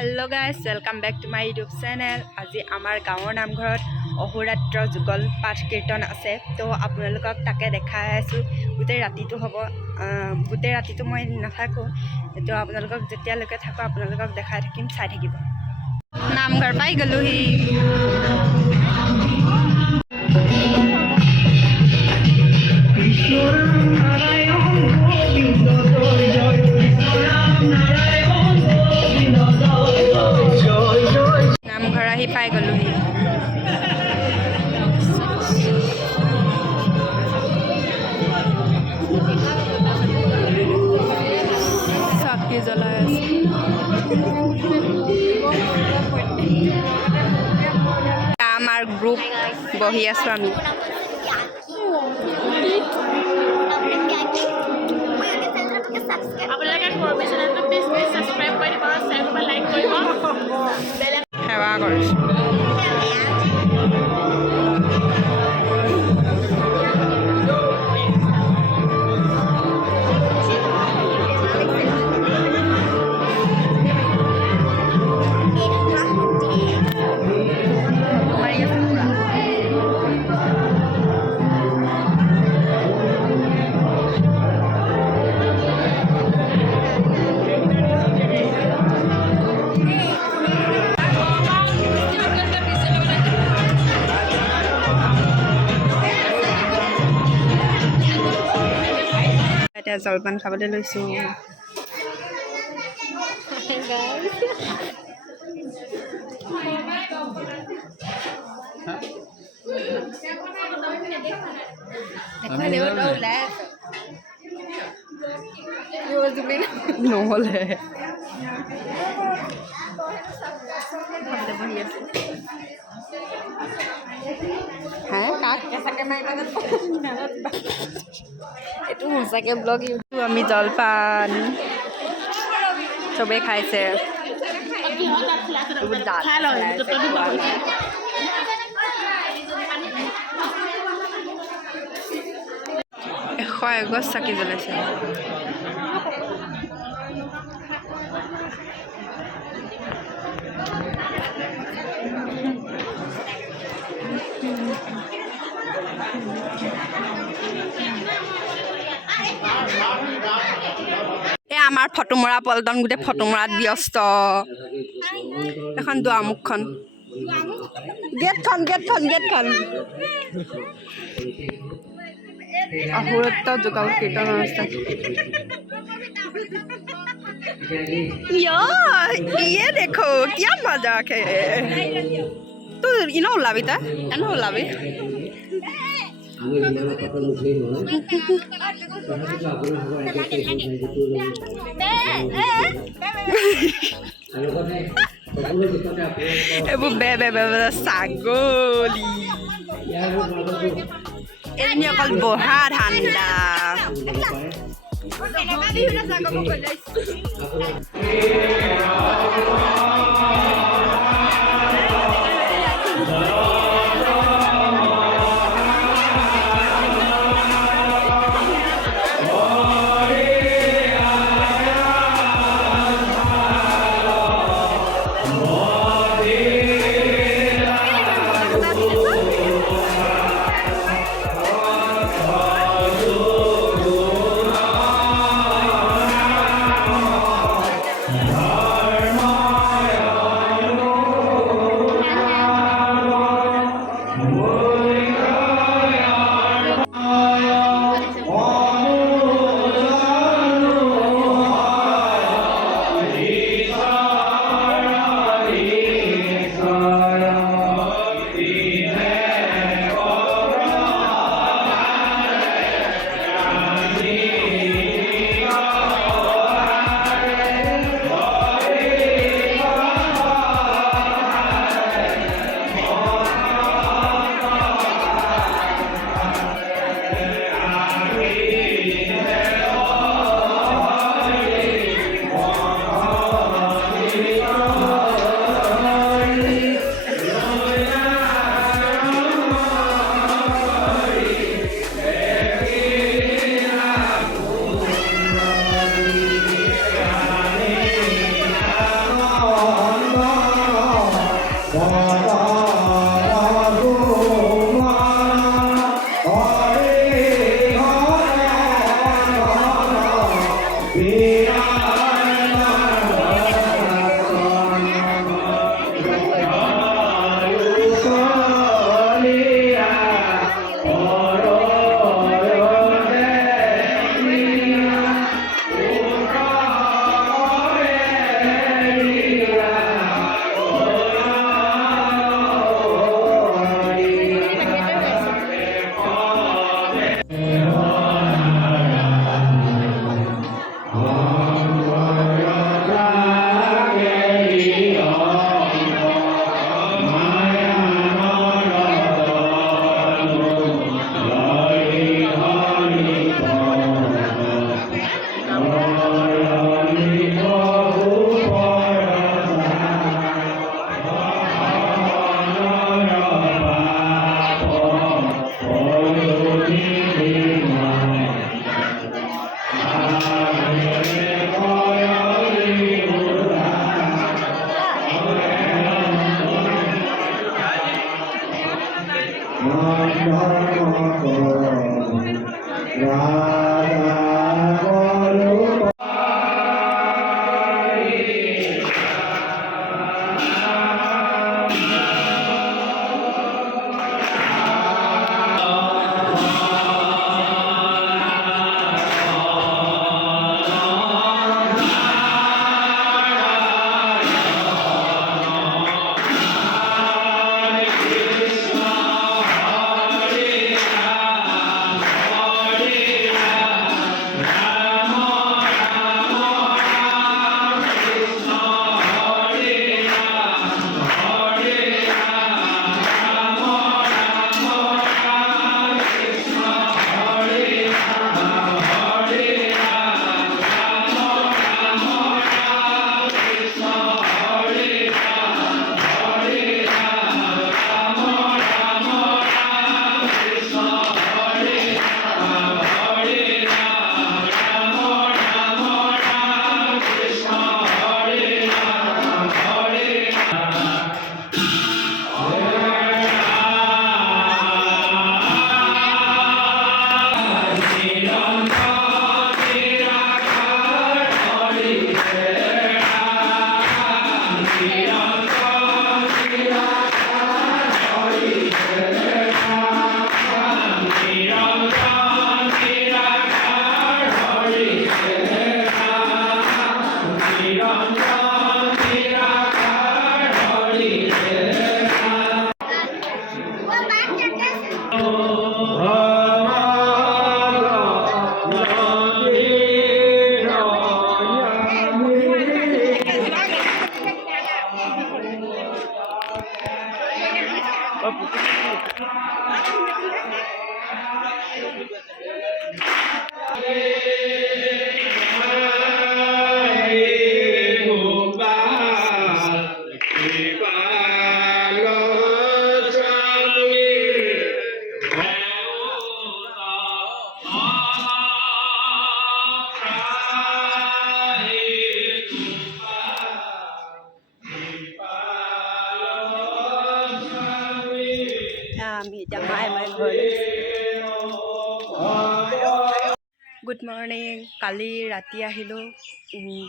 Hello guys welcome back to my YouTube channel. आज आमार गाँवर नामघर अहोरात्र जुगल पाठ कीर्तन आछे तो आपनालोকক ताके देखाई आछो। गोटे रातितो हब गोटे रातितो मैं नाथाको तो आपनालोকক जेतियाলৈকে थाको आपनालोকক देखाई থাকিম चाই থাকিব। नामघर पाई गलोही। नामघर आही पाई गलोही। चाकी জ্বলাই আছে। আমার গ্রুপ বহি আছো আমি। সেৱা কৰিছোঁ। এতিয়া জলপান খাবলৈ লৈছোঁ। নহ'লে হে কাক এইটো সঁচাকৈ ব্লগ আমি জলপান চবেই খাইছে। এগছ চাকি জ্বলাইছে। আমাৰ ফটোমৰা পল্টন গোটেই ফটোমৰাত ব্যস্ত। এখন দুৱাৰমুখখন গেটখন अहोरात्र जुगल कीर्तन अनुष्ठान। ये देखो क्या मजाक है। तो इनो ओलाबी ता एनो ओलाबी এইবোৰ বে ছাগলী ini অকল বহা ধান্দা। Dharma আমি এতিয়া মায়ে ঘৰলৈ গুড মৰ্ণিং। কালি ৰাতি আহিলোঁ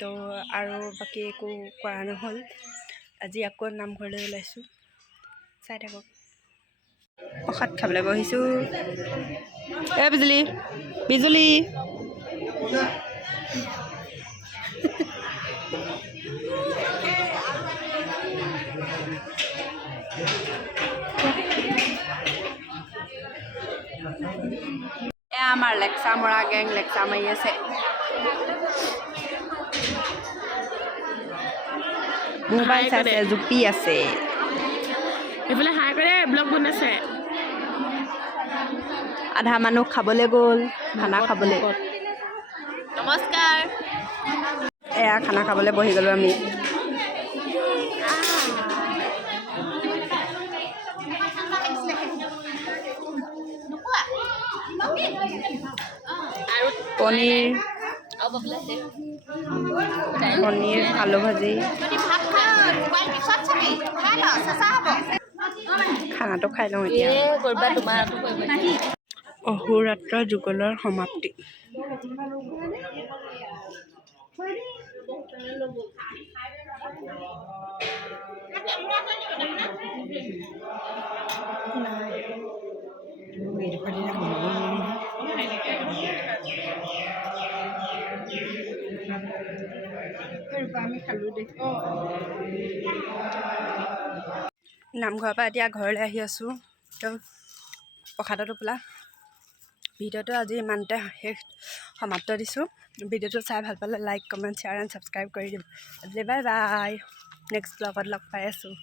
তো আৰু বাকী একো কৰা নহ'ল। আজি আকৌ নামঘৰলৈ ওলাইছোঁ, চাই থাকক। প্ৰসাদ খাবলৈ বহিছোঁ। বিজুলী বিজুলী আমাৰ লেকচা মৰা গেং লেকচা মাৰি আছে। মোবাইল চাইছে, জুপি আছে। এইফালে হাই কৰে ব্লগ বনাইছে। আধা মানুহ খাবলৈ গ'ল, খানা খাবলৈ। নমস্কাৰ। এয়া খানা খাবলৈ বহি গ'লোঁ আমি। পনীৰ আলু ভাজি, খানাটো খাই লওঁ এতিয়া। অহোৰাত্ৰ যুগলৰ সমাপ্তি। নামঘৰৰ পৰা এতিয়া ঘৰলৈ আহি আছোঁ। তো প্ৰসাদৰ টোপোলা ভিডিঅ'টো আজি ইমানতে শেষ সমাপ্ত দিছোঁ। ভিডিঅ'টো চাই ভাল পালে like comment share and subscribe কৰি দিব। আজিলৈ বাই বাই। নেক্সট ব্লগত লগ পাই আছোঁ।